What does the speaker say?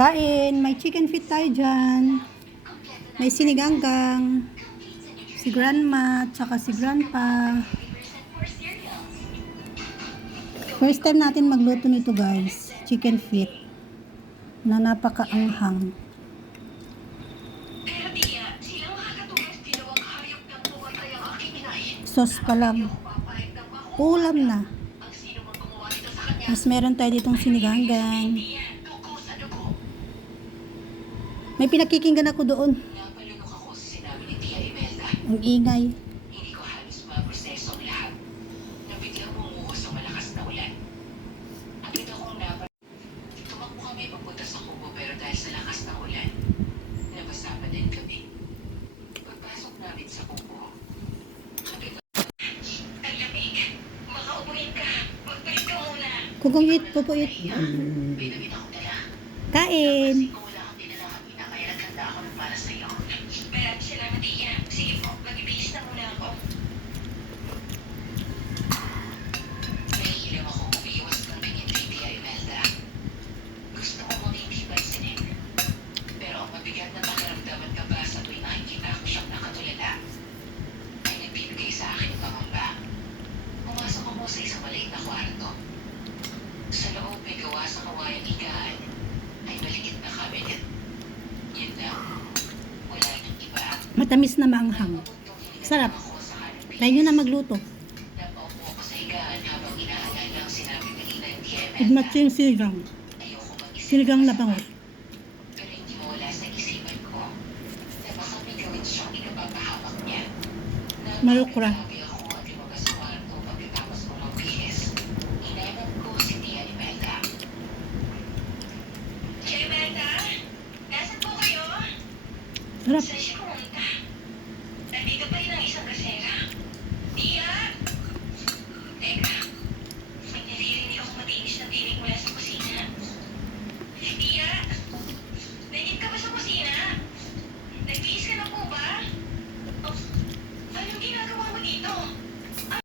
Kain, may chicken feet tayo dyan. May siniganggang, si grandma, tsaka si grandpa. First time natin magluto nito guys, chicken feet na napakaanghang. Sauce pa lang, ulam na. Mas meron tayo ditong siniganggang. May pinakikinggan ako doon. Ang ingay. Hindi ko halos maproseso ang lahat. Nabiglang bumuhos sa malakas na ulan. Agad akong tumakbo kami papunta sa kubo pero dahil sa lakas ng ulan, nabasa pa din kami. Pagpasok namin sa kubo, ang lamig. Makaubuhin ka. Magpalit ka muna. Kukuit, kukuit. May damit akong dala. Kain. Kung wala kang dinala kanina, kaya naghanda ako ng para sa'yo. Maraming salamat, Iya. Sige po, mag-ibihis na muna ako. Nahihilaw ako umiiwas ng tingin kay Tia Imelda. Gusto ko maging di pansinin. Pero ang mabigat na pakiramdam at kabasa tuwing nakikita ko siyang nakatulala ay nagbibigay sa akin ng pangamba. Pumasok ako sa isang maliit na kwarto. Sa loob may gawa sa kawayang higaan ay malikit na cabinet. Yun lang. Wala nang iba. Matamis na maanghang. Sarap. Tayo nyo na magluto. Napaupo ako sa higaan habang inaalala ang sinabi kanina ng Tia Imelda. Igmat yung sinigang. Ayoko mag-isip. Sinigang na bangos. Pero hindi mawala sa isipan ko na baka may gawin siyang ikapapahamak niya. Malukra. Napakalabi ako at lumabas sa kwarto pagkatapos ko magbihis. Inanap ko si Tia Imelda. Tia Imelda? Nasaan po kayo? Sarap. Saan siya pumunta? Nandito pa